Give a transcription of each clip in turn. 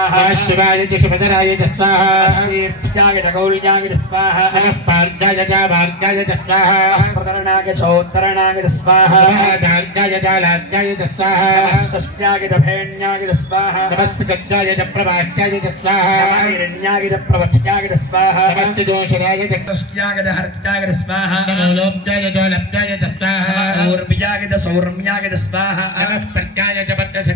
स्वाहा शिवाय च च स्वाहा तीर्थ्याय च गौर्याय च स्वाहा नमः पार्जाय च भार्गाय च स्वाहा प्रतरणाय च उत्तरणाय च स्वाहा च च स्वाहा नमस्तस्याय च भेण्याय च स्वाहा च च स्वाहा नमः हिरण्याय च प्रवच्याय च स्वाहा नमः दोषराय च तस्याय च हर्त्याय च स्वाहा नमो लोभ्याय च लभ्याय च स्वाहा ऊर्व्याय च सौर्म्याय च स्वाहा नमः च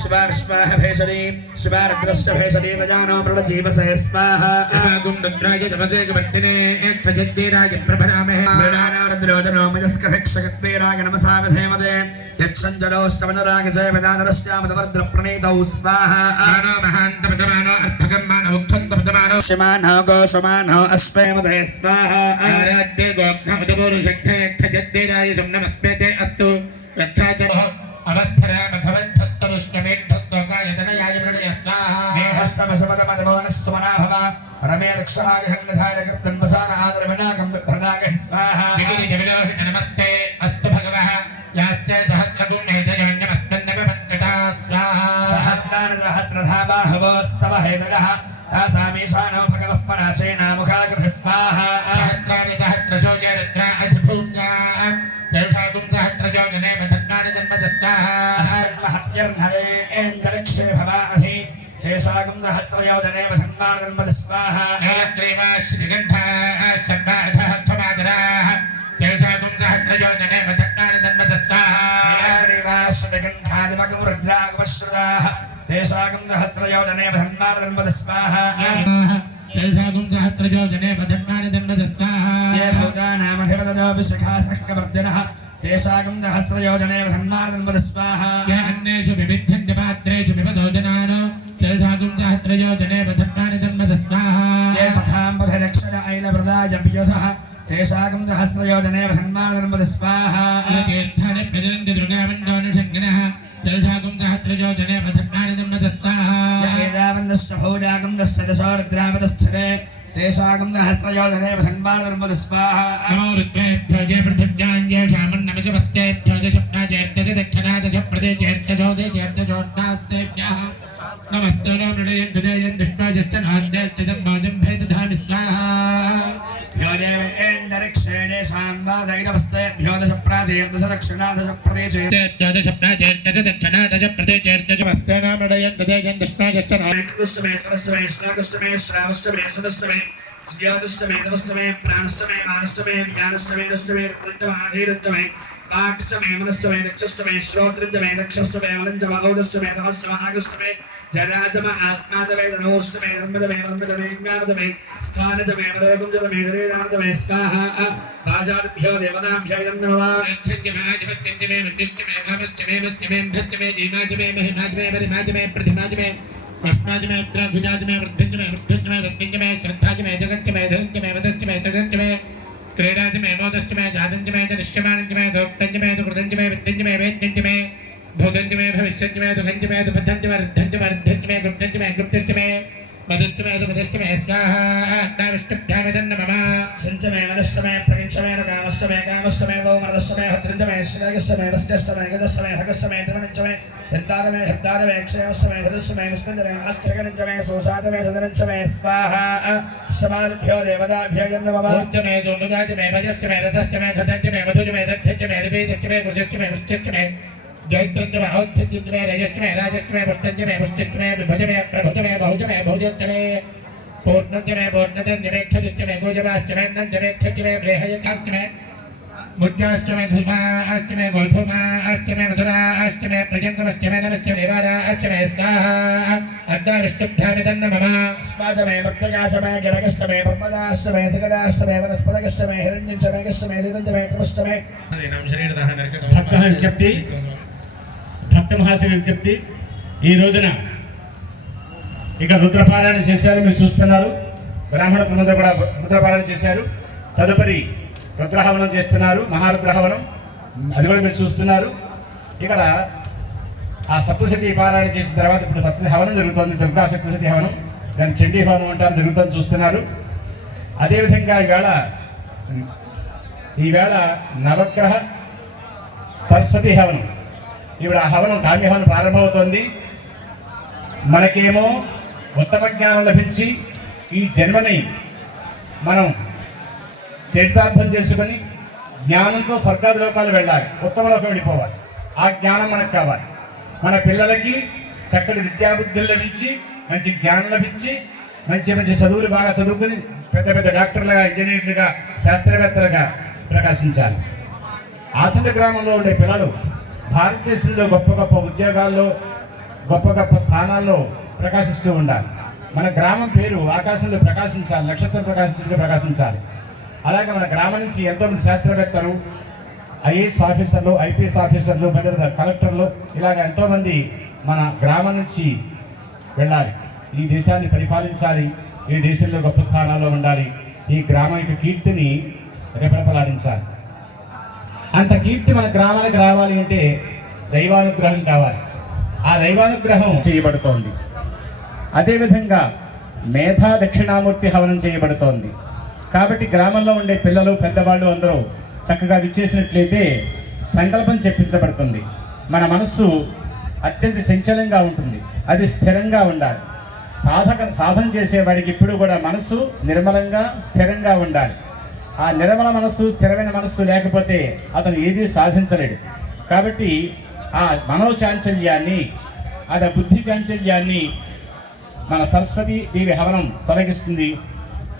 शिवाविश्वाभेषणी शिवारुद्रश्चभेषणी गजानो प्रणजीवसे स्वाहागुं रुद्राय नमजेगवर्तिने एत्थजद्दीराय प्रभरामहे मृडानारुद्रोदनोमयस्कभक्षकत्वीराय नमसा विधेमदे यच्छञ्जलोश्चवनराग जय वेदादरश्चामदवर्द्रप्रणीतौ स्वाहा महान्तपदमानो अर्भगम्मानो उक्थन्तपदमानो शिमानो गोशमानो अश्वेमदे स्वाहा आराध्ये गोघ्नमुदपुरुषक्षयत्थजद्दीराय सुम्नमस्मेते अस्तु रक्षाचरः పరమదమో నమః రమే రక్షాగహన్నధాయ కర్తంబసాన ఆదరమనాకం ప్రదాగ స్వాహ విగిరి జవిలోహిత నమస్తే అస్తు భగవః యాస్య సహస్రగుణ హేతజాన్యమస్తన్నమ పంకటా స్వాహ సహస్రాన సహస్రధా బాహవోస్తవ హేతరః తాసామీశానో భగవః పరాచేనా ముఖాగృత స్వాహ సహస్రాని సహస్రశోజ రుద్రా అధిభూమ్యా జైఠాగుం మధర్నాని జన్మజ స్వాహ అస్మద్మహత్యర్ణవే ఏందరిక్షే భవ सहस्रयोजने वसन्मानधर्मद स्वाहा नीलग्रीवा श्रीगण्ठाः शब्दाधः त्वमादराः चैषाकुं सहस्रजो जने मधन्नानि जन्मज स्वाहा ृद्रागमश्रुताः तेषाकं सहस्रयोजने वसन्मानधर्मद स्वाहा चैषाकुं सहस्रजो जने मधन्नानि जन्मज स्वाहा ये भूतानामधिपतनोऽभिषखासक्कवर्जनः तेषाकं सहस्रयोजने वसन्मानधर्मद स्वाहा य अन्येषु विविध्यन्ति पात्रेषु विपदोजनानो त्रयो जने बधत्तानि तन्मधस्वाः ये पथां बधरक्षर ऐलवृदायं योधः तेषाकं सहस्रयो जने बधन्मान् तन्मधस्वाः तीर्थानि प्रजनन्ति दुर्गामण्डोऽनुषङ्गिनः तेषाकं सहस्रयो जने बधत्तानि तन्मधस्वाः एतावन्दश्च भौजाकं दश्च दशोरुद्रापदस्थिरे तेषाकं सहस्रयो जने बधन्मान् तन्मधस्वाः नमो रुद्रेभ्यो जय पृथिव्यां जय श्यामन्नमि च वस्तेभ्यो च शब्दा चेर्त्य च दक्षिणा च प्रदे चेर्त्य चोदे चेर्त्य चोट्टास्तेभ्यः नाद्यच्चिदं वाजं भेदधामि स्वाहा भ्यो देवेन्दरिक्षेणे साम्बादैरवस्तेभ्यो दश प्राचेर्दश दक्षिणादश प्रदेचे तेभ्यो शब्दाचेर्त्यज दक्षिणाच प्रदेचेर्त्यज वस्ते नो मृडयन् तुजयन् दुष्टाजश्च कृष्णमे सरष्टमे श्राकृष्टमे श्रावष्टमे सुदष्टमे श्रियादष्टमे दवष्टमे प्राणष्टमे मानष्टमे व्यानष्टमे दष्टमे रक्तमाधीरन्तमे वाक्ष्टमे मनष्टमे दक्षष्टमे श्रोत्रञ्जमे दक्षष्टमे वलञ्जम औदष्टमे दहष्टम आगष्टमे ജരാജമ ആത്മാതമേ ധനോഷ്ടമേ നിർമ്മിതമേ നിർമ്മിതമേങ്കാനതമേ സ്ഥാനതമേ പ്രയോഗുംജതമേ ഹൃദയദാനതമേ സ്വാഹ രാജാദിഭ്യോ ദേവതാഭ്യോ ഇതം നമവാഷ്ടമേ ആധിപത്യന്തിമേ മധ്യഷ്ടമേ ഭാവഷ്ടമേ മസ്യമേ ഭക്തമേ ജീമാജമേ മഹിമാജമേ പരിമാജമേ പ്രതിമാജമേ ഭസ്മാജമേ ഉദ്രാഭുജാജമേ വൃദ്ധജമേ വൃദ്ധജമേ ദത്തജമേ ശ്രദ്ധാജമേ ജഗത്യമേ ധനജ്യമേ വധസ്യമേ തജസ്യമേ ക്രീഡാജമേ മോദസ്യമേ ജാതഞ്ജമേ ദൃശ്യമാനഞ്ജമേ ദോക്തഞ്ജമേ കൃതഞ്ജമേ വിത്തഞ്ജമേ വേദ്യഞ്ജമേ भूतंच में भविष्यंच में दुखंच में दुपथंच वर्धंच वर्धंच में गुप्तंच में गुप्तश्च में मधुश्च में दुपथश्च में स्वाहा नाविष्टभ्यामिदन्न मम सिंच में मनश्च में प्रकिंच में कामश्च में कामश्च में गौमरदश्च में हद्रिंच में श्रीरागश्च में वस्यश्च में गदश्च में हगश्च में त्रिवणञ्च में हृदार में हृदार में क्षेमश्च में हृदश्च में निष्पञ्च में अष्टगणञ्च में सोषाद में सदनञ्च में स्वाहा समाद्भ्यो देवताभ्यो यन्न मम उच्च में सोमजाच में भजश्च में रसश्च में घटञ्च में मधुज में दट्ठञ्च में ऋभेजश्च में गुजश्च में वृष्टश्च में जैतन्द्र औचित्य रजस्मे राजस्मे पुष्टंजमे पुष्टिस्मे विभजमे प्रभुजमे बहुजमे बहुजस्तमे पूर्णंजमे पूर्णजंजमे क्षजिष्टमे गोजमाष्टमे नंजमे बृहयताष्टमे मुद्याष्टमे धूमाष्टमे गोधूमाष्टमे मधुराष्टमे प्रजन्तमष्टमे नमश्चमे देवाराष्टमे स्वाहा अद्दाविष्टुभ्यामिदन्न मम अस्मादमे भक्तयासमे गिरगष्टमे ब्रह्मदाष्टमे सकदाष्टमे वनस्पदगष्टमे हिरण्यञ्चमे गष्टमे सिदञ्चमे तमष्टमे भक्तः विज्ञप्ति। భక్త మహాశయ చెప్తే ఈ రోజున ఇక రుద్రపారాయణ చేశారు మీరు చూస్తున్నారు. బ్రాహ్మణ అందరూ కూడా రుద్రపారాయణ చేశారు. తదుపరి రుద్రహవనం చేస్తున్నారు మహారుద్రహవనం. అది కూడా మీరు చూస్తున్నారు. ఇక్కడ ఆ సప్తశతి పారాయణ చేసిన తర్వాత ఇప్పుడు సప్తశతి హవనం జరుగుతుంది దుర్గా సప్తశతి హవనం. దాన్ని చండీ హోమం అంటారు జరుగుతుంది చూస్తున్నారు. అదేవిధంగా ఈవేళ ఈవేళ నవగ్రహ సరస్వతి హవనం. ఈవిడ ఆ హవనం ధాన్య హవనం ప్రారంభమవుతుంది. మనకేమో ఉత్తమ జ్ఞానం లభించి ఈ జన్మని మనం చరితార్థం చేసుకొని జ్ఞానంతో స్వర్గాది లోకాలు వెళ్ళాలి ఉత్తమలోకి వెళ్ళిపోవాలి. ఆ జ్ఞానం మనకు కావాలి. మన పిల్లలకి చక్కటి విద్యాబుద్ధులు లభించి మంచి జ్ఞానం లభించి మంచి మంచి చదువులు బాగా చదువుకుని పెద్ద పెద్ద డాక్టర్లుగా ఇంజనీర్లుగా శాస్త్రవేత్తలుగా ప్రకాశించాలి. ఆసంత గ్రామంలో ఉండే పిల్లలు భారతదేశంలో గొప్ప గొప్ప ఉద్యోగాల్లో గొప్ప గొప్ప స్థానాల్లో ప్రకాశిస్తూ ఉండాలి. మన గ్రామం పేరు ఆకాశంలో ప్రకాశించాలి నక్షత్రం ప్రకాశించినట్టు ప్రకాశించాలి. అలాగే మన గ్రామం నుంచి ఎంతోమంది శాస్త్రవేత్తలు ఐఏఎస్ ఆఫీసర్లు ఐపీఎస్ ఆఫీసర్లు పెద్ద పెద్ద కలెక్టర్లు ఇలాగ ఎంతోమంది మన గ్రామం నుంచి వెళ్ళాలి. ఈ దేశాన్ని పరిపాలించాలి ఈ దేశంలో గొప్ప స్థానాల్లో ఉండాలి ఈ గ్రామం యొక్క కీర్తిని రెపరెపలాడించాలి. అంత కీర్తి మన గ్రామానికి రావాలి అంటే దైవానుగ్రహం కావాలి. ఆ దైవానుగ్రహం చేయబడుతోంది. అదేవిధంగా మేధా దక్షిణామూర్తి హవనం చేయబడుతోంది. కాబట్టి గ్రామంలో ఉండే పిల్లలు పెద్దవాళ్ళు అందరూ చక్కగా విచ్చేసినట్లయితే సంకల్పం చెప్పించబడుతుంది. మన మనస్సు అత్యంత చంచలంగా ఉంటుంది. అది స్థిరంగా ఉండాలి. సాధక సాధన చేసేవాడికి ఇప్పుడు కూడా మనస్సు నిర్మలంగా స్థిరంగా ఉండాలి. ఆ నిర్మల మనస్సు స్థిరమైన మనస్సు లేకపోతే అతను ఏదీ సాధించలేడు. కాబట్టి ఆ మనోచాంచల్యాన్ని ఆ బుద్ధి చాంచల్యాన్ని మన సరస్వతి దేవి హవనం తొలగిస్తుంది.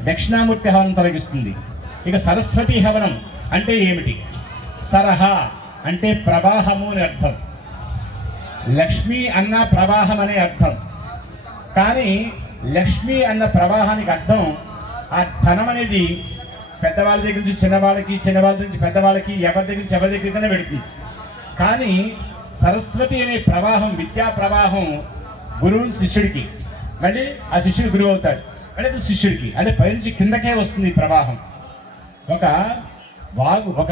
దక్షిణామూర్తి హవనం తొలగిస్తుంది. ఇక సరస్వతి హవనం అంటే ఏమిటి? సరహ అంటే ప్రవాహము అని అర్థం. లక్ష్మి అన్న ప్రవాహం అనే అర్థం. కానీ లక్ష్మి అన్న ప్రవాహానికి అర్థం ఆ ధనం అనేది పెద్దవాళ్ళ దగ్గర నుంచి చిన్నవాళ్ళకి చిన్నవాళ్ళ నుంచి పెద్దవాళ్ళకి ఎవరి దగ్గర నుంచి ఎవరి దగ్గరికైనా పెడుతుంది. కానీ సరస్వతి అనే ప్రవాహం విద్యా ప్రవాహం గురువు శిష్యుడికి మళ్ళీ ఆ శిష్యుడు గురువు అవుతాడు. మళ్ళీ అది శిష్యుడికి. అంటే పైనుంచి కిందకే వస్తుంది ఈ ప్రవాహం. ఒక వాగు ఒక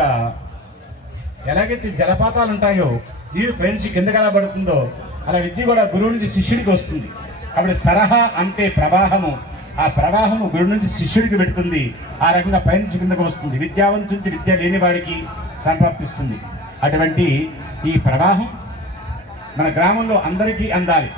ఎలాగైతే జలపాతాలు ఉంటాయో నీరు పైనుంచి కిందకి ఎలా పడుతుందో అలా విద్య కూడా గురువు నుంచి శిష్యుడికి వస్తుంది. కాబట్టి సరహా అంటే ప్రవాహము. ఆ ప్రవాహం గురువు నుంచి శిష్యుడికి పెడుతుంది. ఆ రకంగా పైనుంచి కిందకు వస్తుంది. విద్యావంతు నుంచి విద్య లేని వాడికి సంప్రాప్తిస్తుంది. అటువంటి ఈ ప్రవాహం మన గ్రామంలో అందరికీ అందాలి.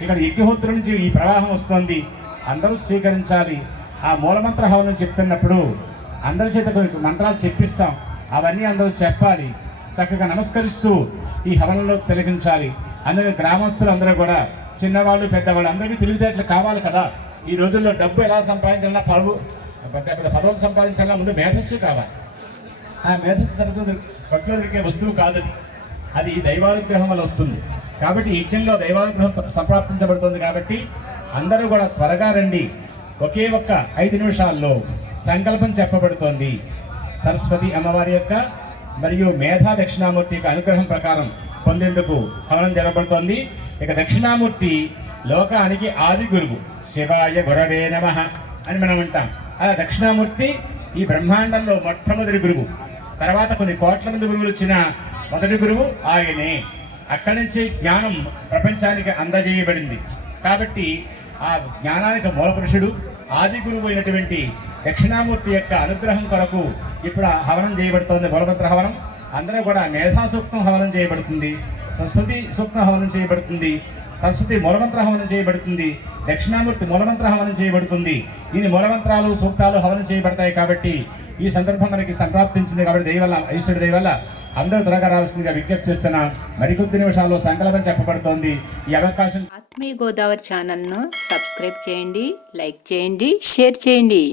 ఇక్కడ యజ్ఞహోత్రం నుంచి ఈ ప్రవాహం వస్తుంది. అందరూ స్వీకరించాలి. ఆ మూలమంత్ర హవనం చెప్తున్నప్పుడు అందరి చేత కొన్ని మంత్రాలు చెప్పిస్తాం. అవన్నీ అందరూ చెప్పాలి. చక్కగా నమస్కరిస్తూ ఈ హవనంలో తిలకించాలి. అందుకే గ్రామస్తులు అందరూ కూడా చిన్నవాళ్ళు పెద్దవాళ్ళు అందరికీ తెలివితేటలు కావాలి కదా. ఈ రోజుల్లో డబ్బు ఎలా సంపాదించాలన్నా పరువు పెద్ద పెద్ద పదవులు సంపాదించాలన్నా ముందు మేధస్సు కావాలి. ఆ మేధస్సు సరుకు పట్టులో దొరికే వస్తువు కాదు అది. ఈ దైవానుగ్రహం వల్ల వస్తుంది. కాబట్టి యజ్ఞంలో దైవానుగ్రహం సంప్రాప్తించబడుతుంది కాబట్టి అందరూ కూడా త్వరగా రండి. ఒకే ఒక్క ఐదు నిమిషాల్లో సంకల్పం చెప్పబడుతోంది. సరస్వతి అమ్మవారి యొక్క మరియు మేధా దక్షిణామూర్తి యొక్క అనుగ్రహం ప్రకారం పొందేందుకు హవనం జరగబడుతోంది ఇక దక్షిణామూర్తి లోకానికి ఆది గురువు. శివాయ గురవే నమ అని మనం అంటాం అలా దక్షిణామూర్తి ఈ బ్రహ్మాండంలో మొట్టమొదటి గురువు. తర్వాత కొన్ని కోట్ల మంది గురువులు వచ్చిన మొదటి గురువు ఆయనే. అక్కడి నుంచి జ్ఞానం ప్రపంచానికి అందజేయబడింది. కాబట్టి ఆ జ్ఞానానికి మూలపురుషుడు ఆది గురువు అయినటువంటి దక్షిణామూర్తి యొక్క అనుగ్రహం కొరకు ఇప్పుడు హవనం చేయబడుతోంది బలభద్ర హవనం. అందరూ కూడా మేధా సూక్తం హవనం చేయబడుతుంది సరస్వతి సూక్తం హవనం చేయబడుతుంది. సరస్వతి మూలమంత్ర హవనం చేయబడుతుంది. దక్షిణామూర్తి మూలమంత్ర హవనం చేయబడుతుంది. దీని మూలమంత్రాలు సూక్తాలు హవనం చేయబడతాయి కాబట్టి ఈ సందర్భం మనకి సంప్రాప్తించింది కాబట్టి దయవల్ల ఈశ్వరుడు దయవల్ల అందరూ త్వరగా రావాల్సిందిగా విజ్ఞప్తి చేస్తున్నాం. మరికొద్ది నిమిషాల్లో సంకల్పం చెప్పబడుతోంది. ఈ అవకాశం ఆత్మీయ గోదావరి ఛానల్ను సబ్స్క్రైబ్ చేయండి లైక్ చేయండి షేర్ చేయండి.